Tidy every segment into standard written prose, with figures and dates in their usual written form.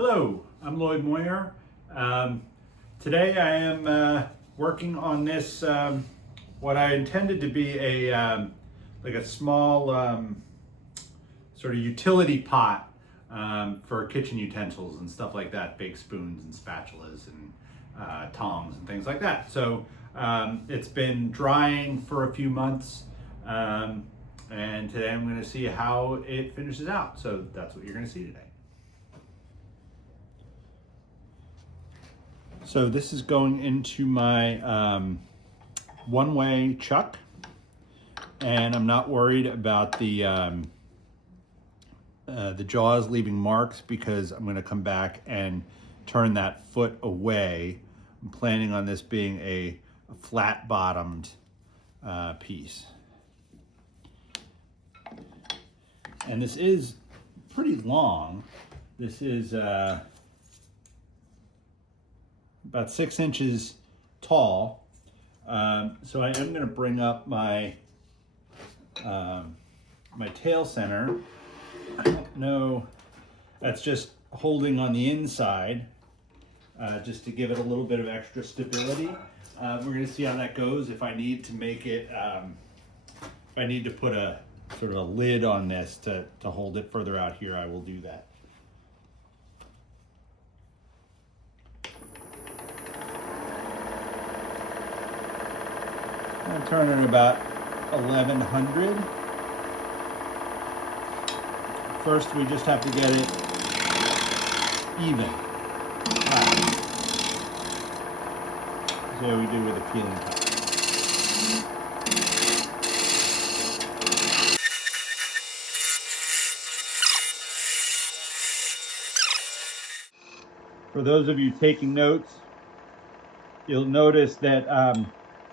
Hello, I'm Lloyd Moyer. Today I am working on this, what I intended to be like a small sort of utility pot for kitchen utensils and stuff like that, big spoons and spatulas and tongs and things like that. So it's been drying for a few months, and today I'm going to see how it finishes out. So that's what you're going to see today. So this is going into my one-way chuck, and I'm not worried about the jaws leaving marks because I'm going to come back and turn that foot away. I'm planning on this being a flat-bottomed piece. And this is pretty long. This is about 6 inches tall. So I am going to bring up my my tail center. I don't know, that's just holding on the inside just to give it a little bit of extra stability. We're going to see how that goes. If I need to make it, if I need to put a sort of a lid on this to hold it further out here, I will do that. I'm turning about 1100. First, we just have to get it even. So we do with a peeling top. For those of you taking notes, you'll notice that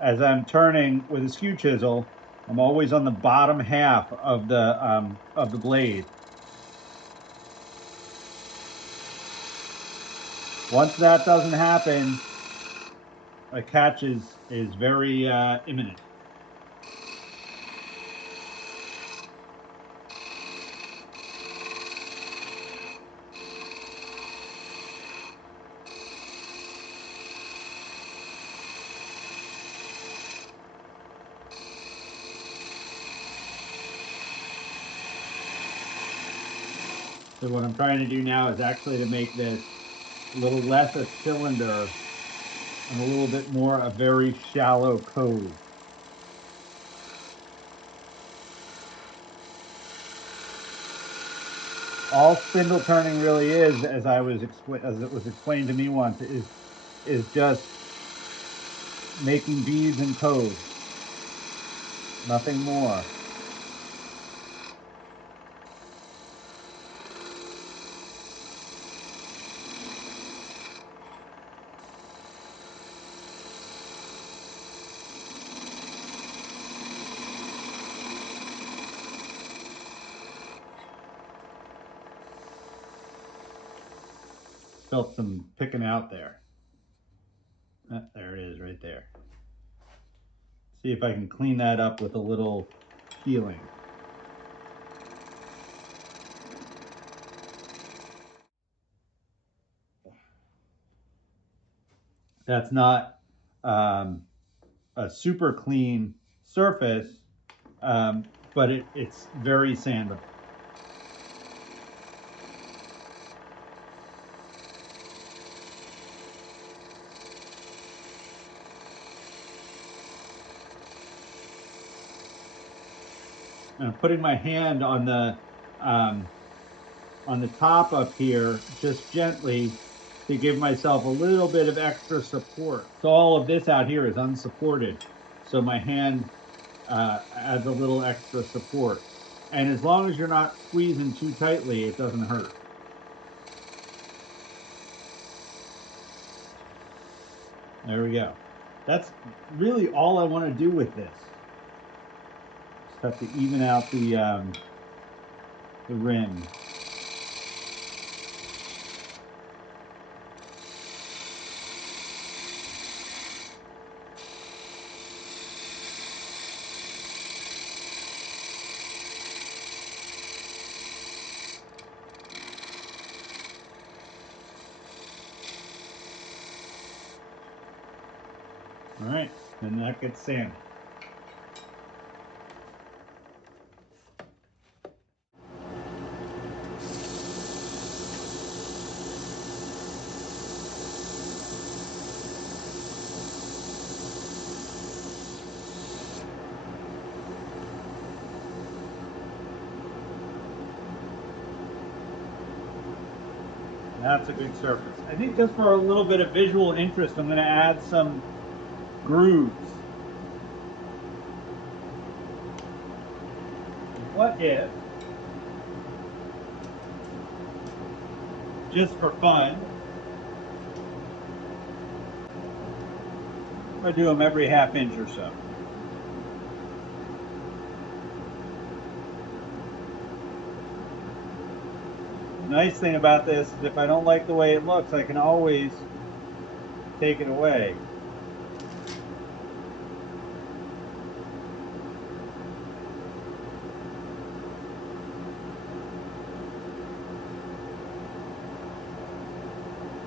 as I'm turning with a skew chisel, I'm always on the bottom half of the blade. Once that doesn't happen, a catch is very imminent. So what I'm trying to do now is actually to make this a little less a cylinder and a little bit more a very shallow cove. All spindle turning really is, as it was explained to me once, is just making beads and coves. Nothing more. Felt some picking out there. There it is right there. See if I can clean that up with a little peeling. That's not a super clean surface, but it's very sandable. And I'm putting my hand on the top up here, just gently, to give myself a little bit of extra support. So all of this out here is unsupported, so my hand adds a little extra support. And as long as you're not squeezing too tightly, it doesn't hurt. There we go. That's really all I want to do with this. Just have to even out the rim. All right, and that gets sanded. That's a good surface. I think just for a little bit of visual interest, I'm going to add some grooves. What if, just for fun, I do them every half inch or so. The nice thing about this is if I don't like the way it looks, I can always take it away.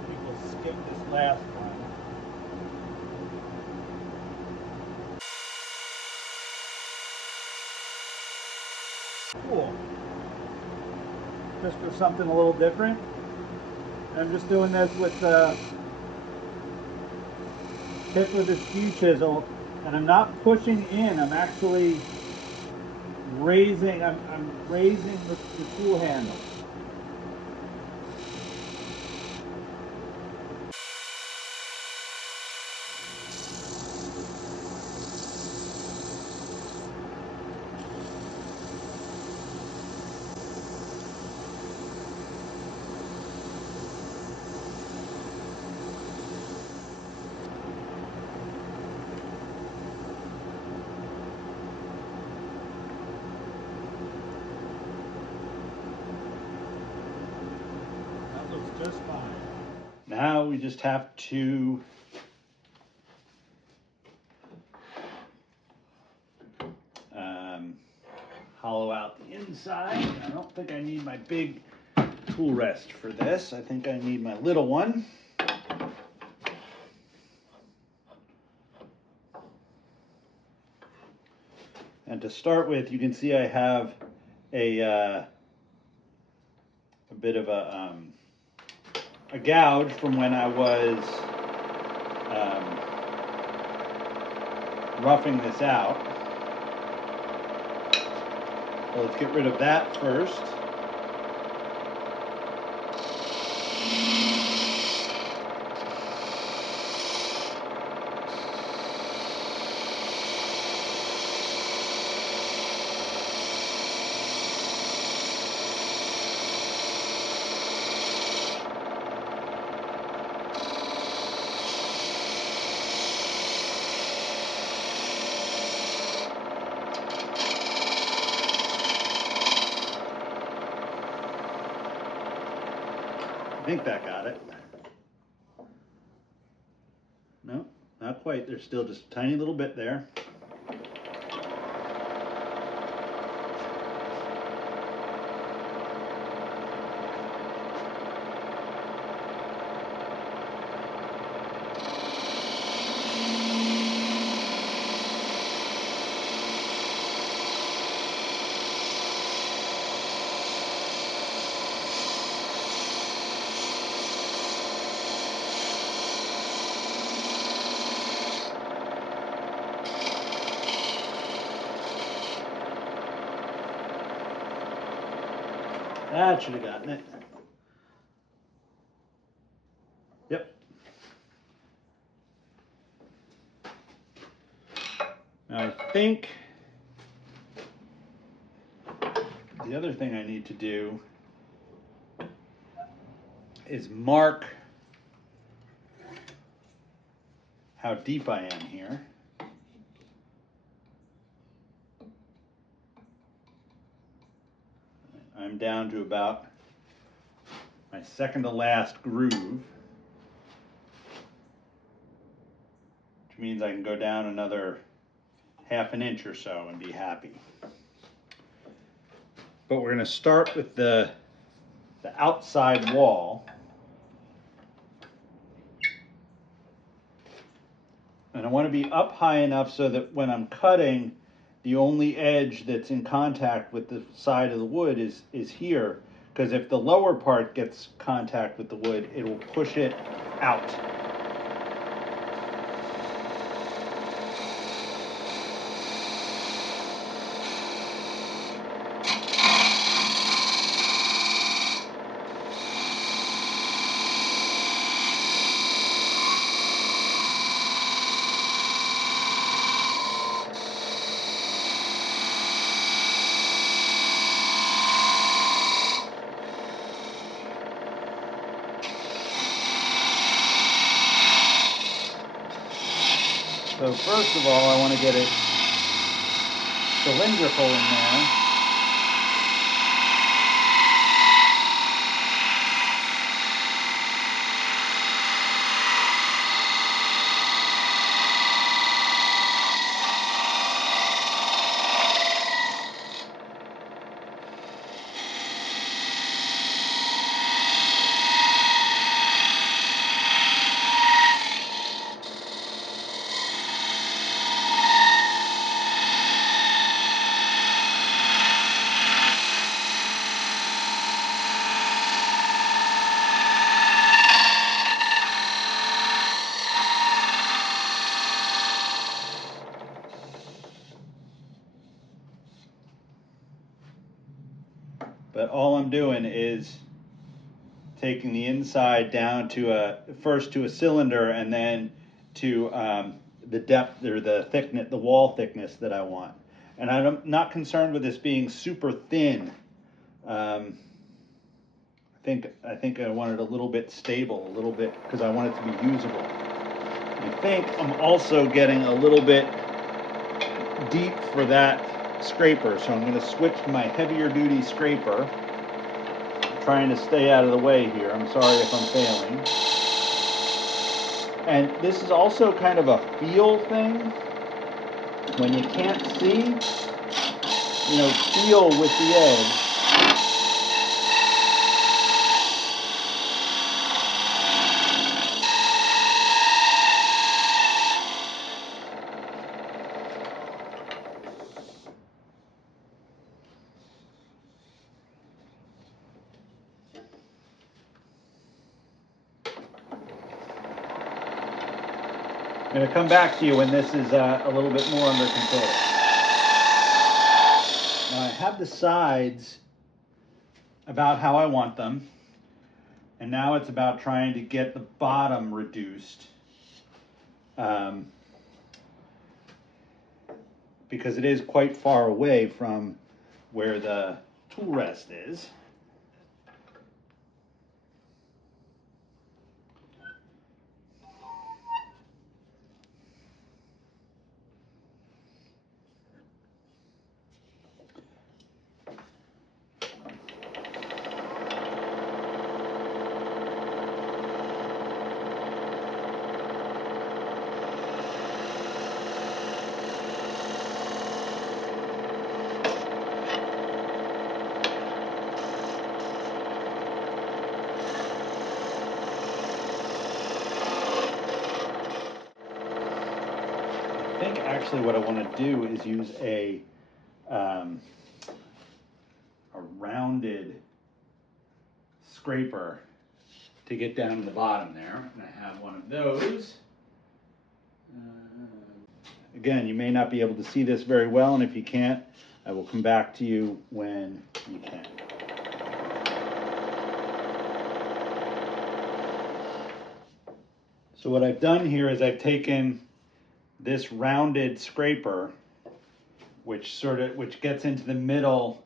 I think we'll skip this last one. Cool. Just for something a little different. I'm just doing this with the tip of the skew chisel, and I'm not pushing in. I'm actually raising. I'm raising the tool handle. Just fine. Now we just have to hollow out the inside. I don't think I need my big tool rest for this. I think I need my little one. And to start with, you can see I have a bit of a gouge from when I was roughing this out. So let's get rid of that first. I think that got it. No, not quite. There's still just a tiny little bit there. That should have gotten it. Yep. Now I think the other thing I need to do is mark how deep I am here. I'm down to about my second to last groove, which means I can go down another half an inch or so and be happy. But we're going to start with the outside wall. And I want to be up high enough so that when I'm cutting, the only edge that's in contact with the side of the wood is here. Because if the lower part gets contact with the wood, it will push it out. So first of all, I want to get it cylindrical in there. But all I'm doing is taking the inside down to first to a cylinder and then to the depth or the thickness, the wall thickness that I want. And I'm not concerned with this being super thin. I think I want it a little bit stable, a little bit, because I want it to be usable. I think I'm also getting a little bit deep for that scraper, so I'm going to switch to my heavier duty scraper. I'm trying to stay out of the way here. I'm sorry if I'm failing. And this is also kind of a feel thing. When you can't see, feel with the edge. I'm going to come back to you when this is a little bit more under control. Now I have the sides about how I want them, and now it's about trying to get the bottom reduced, because it is quite far away from where the tool rest is. I think actually what I want to do is use a rounded scraper to get down to the bottom there, and I have one of those. Again, you may not be able to see this very well, and if you can't, I will come back to you when you can. So what I've done here is I've taken this rounded scraper, which gets into the middle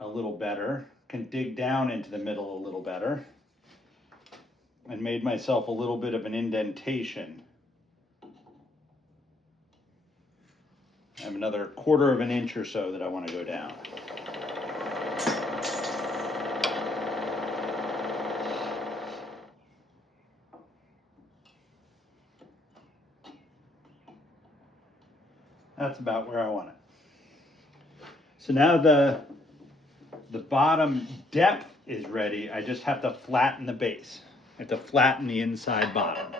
a little better, can dig down into the middle a little better, and made myself a little bit of an indentation. I have another 1/4 of an inch or so that I want to go down. That's about where I want it. So now the bottom depth is ready. I just have to flatten the base. I have to flatten the inside bottom.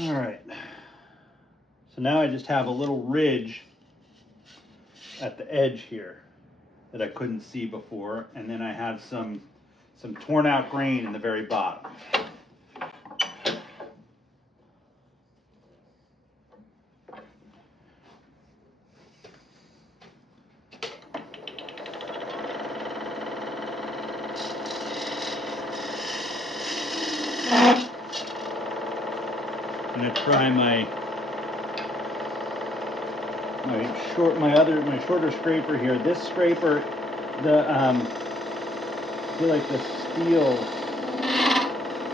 All right. So now I just have a little ridge at the edge here that I couldn't see before, and then I have some torn out grain in the very bottom. I'm gonna try my shorter scraper here. This scraper, I feel like the steel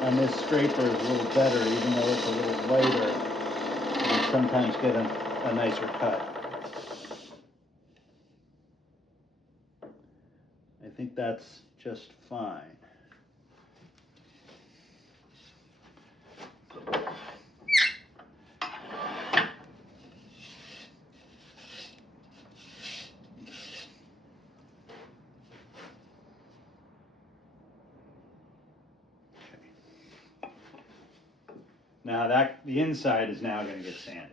on this scraper is a little better, even though it's a little lighter. You can sometimes get a nicer cut. I think that's just fine. Now the inside is now going to get sanded.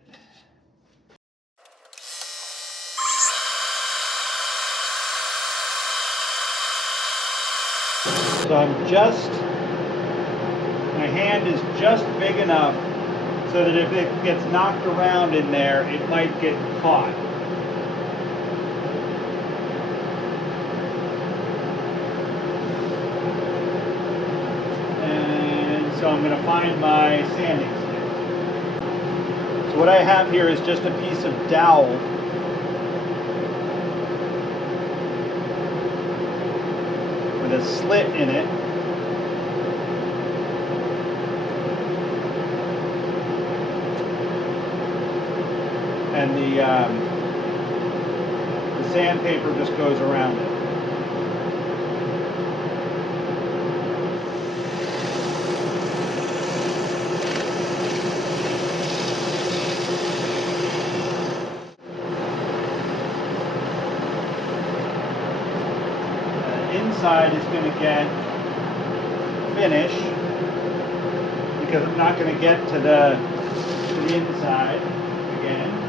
So my hand is just big enough so that if it gets knocked around in there, it might get caught. And so I'm going to find my sanding stick. So what I have here is just a piece of dowel with a slit in it. And the sandpaper just goes around it. Inside is going to get finish because I'm not going to get to the inside again.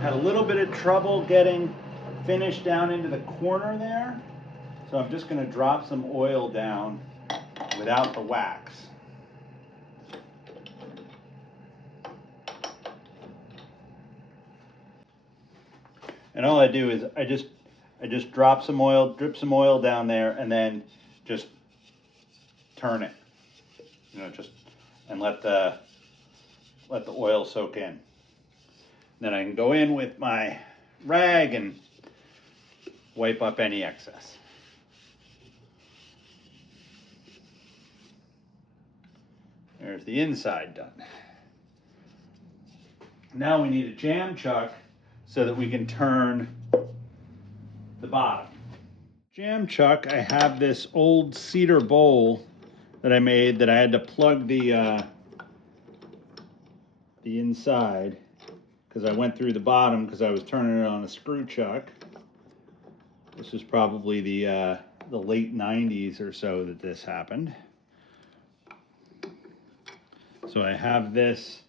Had a little bit of trouble getting finish down into the corner there, so I'm just going to drop some oil down without the wax. And all I do is I just drop some oil, drip some oil down there, and then just turn it, and let the oil soak in. Then I can go in with my rag and wipe up any excess. There's the inside done. Now we need a jam chuck so that we can turn the bottom. Jam chuck, I have this old cedar bowl that I made that I had to plug the inside, because I went through the bottom because I was turning it on a screw chuck. This was probably the late 90s or so that this happened. So I have this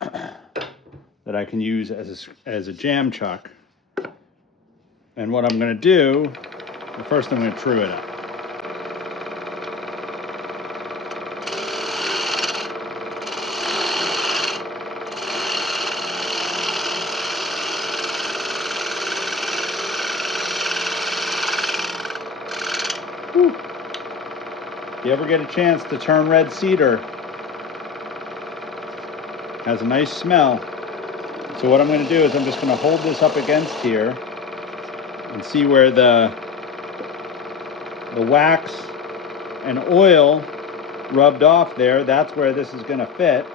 that I can use as a jam chuck. And what I'm going to do, first I'm going to true it up. Whew. If you ever get a chance to turn red cedar, it has a nice smell. So what I'm going to do is I'm just going to hold this up against here and see where the wax and oil rubbed off there, that's where this is going to fit.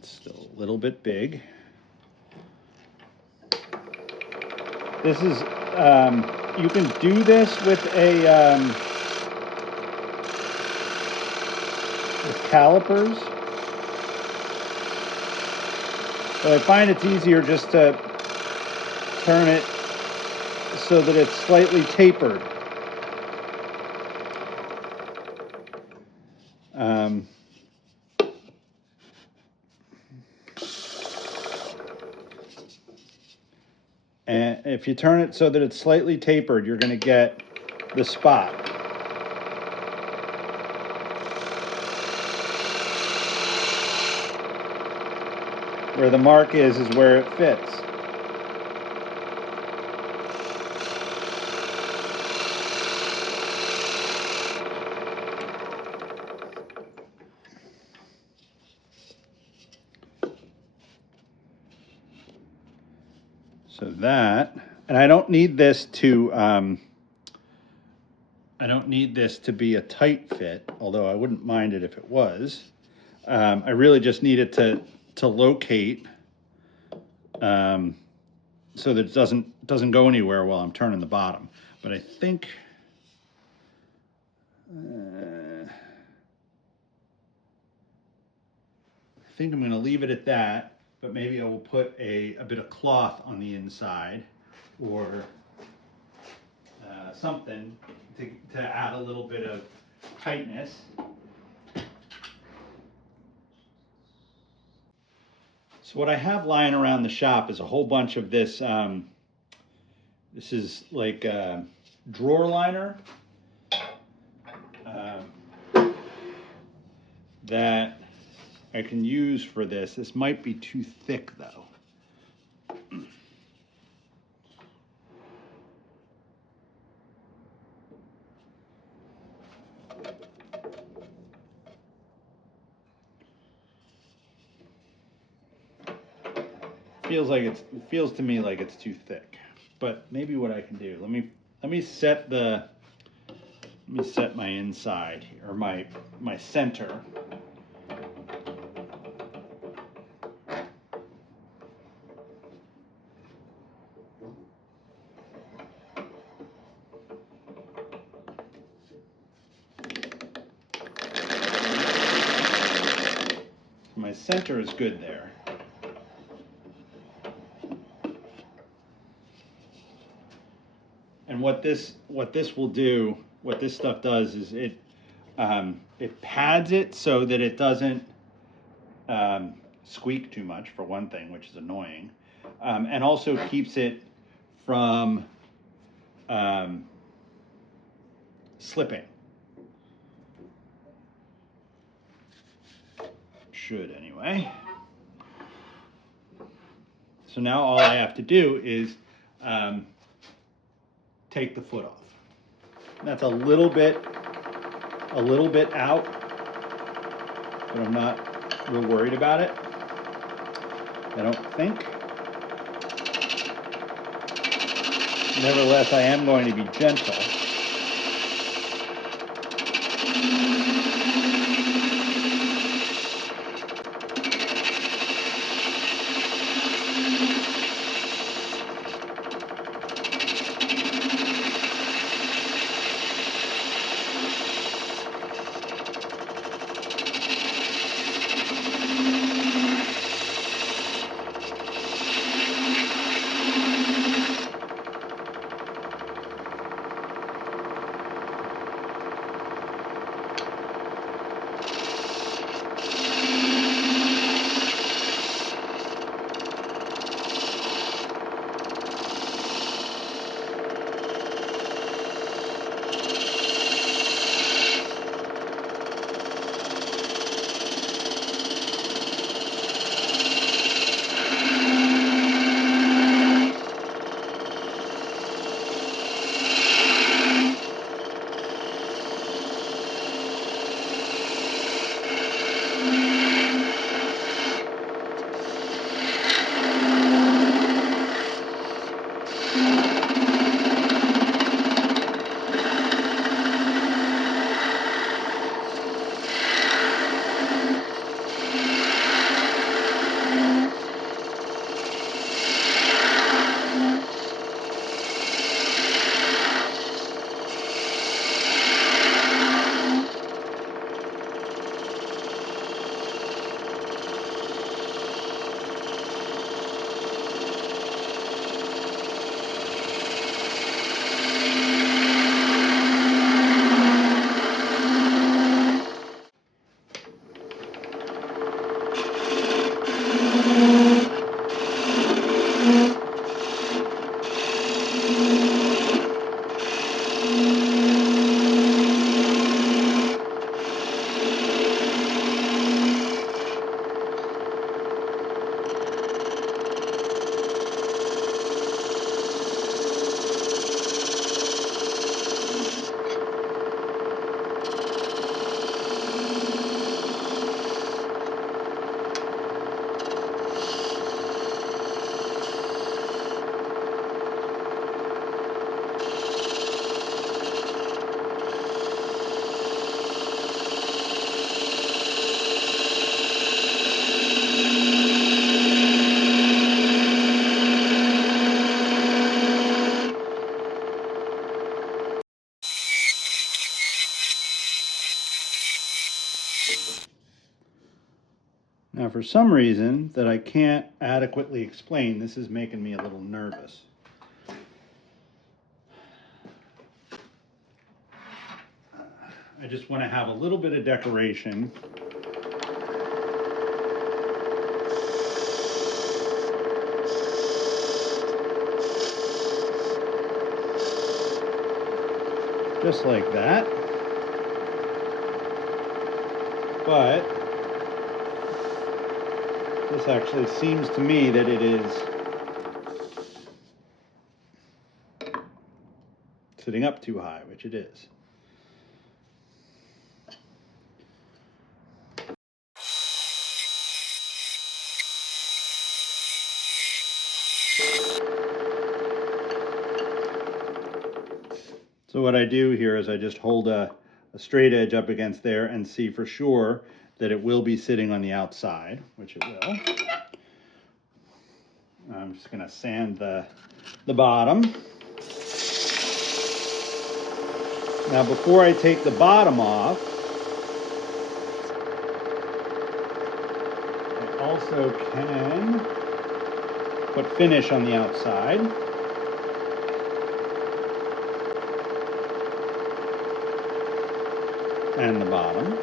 It's still a little bit big. This is, you can do this with with calipers, but I find it's easier just to turn it so that it's slightly tapered. And if you turn it so that it's slightly tapered, you're going to get the spot. Where the mark is where it fits. So that, and I don't need this to be a tight fit, although I wouldn't mind it if it was. I really just need it to locate so that it doesn't go anywhere while I'm turning the bottom. But I think I'm going to leave it at that. But maybe I will put a bit of cloth on the inside, or something to add a little bit of tightness. So what I have lying around the shop is a whole bunch of this. This is like a drawer liner that I can use for this. This might be too thick though. It feels to me like it's too thick. But maybe what I can do, let me set my inside here, or my center. My center is good there. And what this will do, what this stuff does is it pads it so that it doesn't squeak too much, for one thing, which is annoying, and also keeps it from slipping. Should anyway. So now all I have to do is take the foot off. That's a little bit out, but I'm not real worried about it. I don't think. Nevertheless, I am going to be gentle. Now, for some reason that I can't adequately explain, this is making me a little nervous. I just want to have a little bit of decoration. Just like that. But this actually seems to me that it is sitting up too high, which it is. So what I do here is I just hold a straight edge up against there and see for sure that it will be sitting on the outside, which it will. I'm just going to sand the bottom. Now before I take the bottom off, I also can put finish on the outside. And the bottom.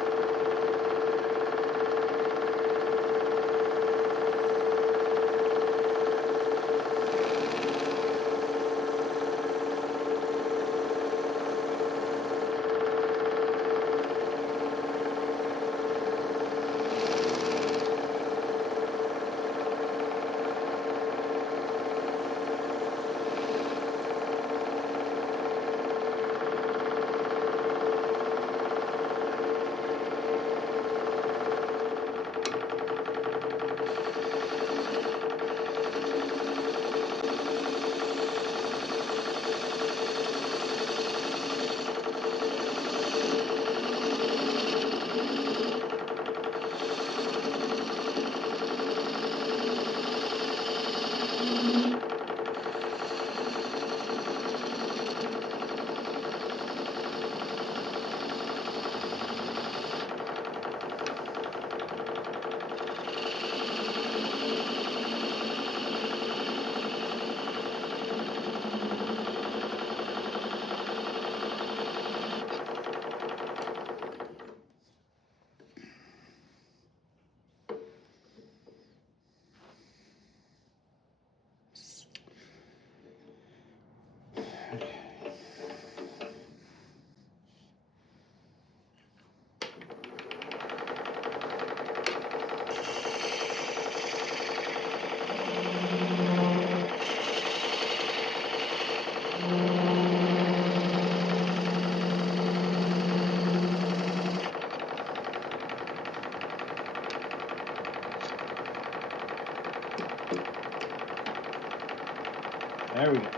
There we go.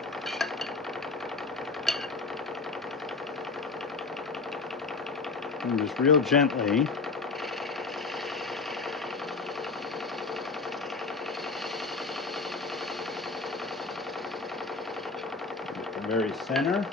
And just real gently at the very center.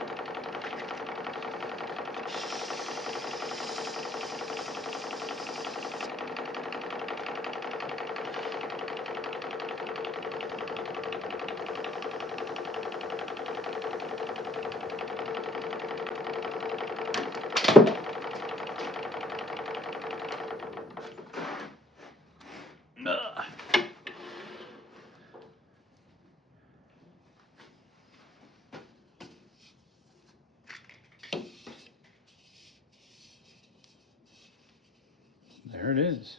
There it is.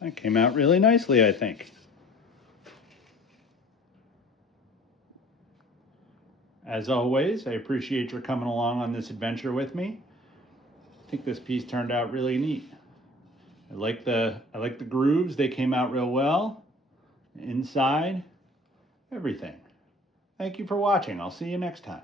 That came out really nicely, I think. As always, I appreciate your coming along on this adventure with me. I think this piece turned out really neat. I like the grooves. They came out real well. Inside, everything. Thank you for watching. I'll see you next time.